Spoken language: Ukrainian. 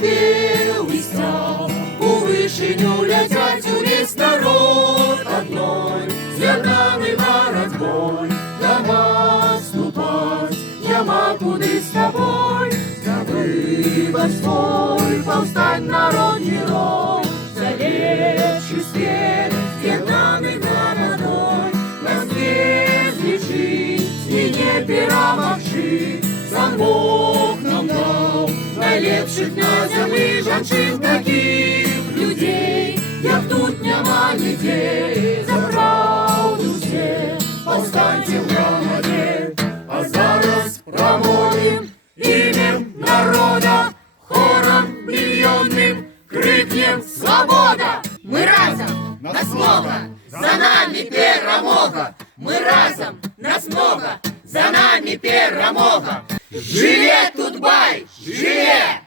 белый стяг, у вышиню летять у лес народ одной, зернаной боротьбой, дома ступать, яма куды с тобой, за выбор свой, повстань, народ герой, за лепший свет, зернаной бородой, нас безличить и не перемогши, сам Бог нам дал найлепших на землі жанчин, таких людей, як тут нема ніде, за правду все повстаньте в громаде. А зараз промовим ім'ям народа, хором мільйонним крикнем «Свобода!» Ми разом, нас много, за нами перемога. Ми разом, нас много, за нами перемога. Живе Тутбай, живе!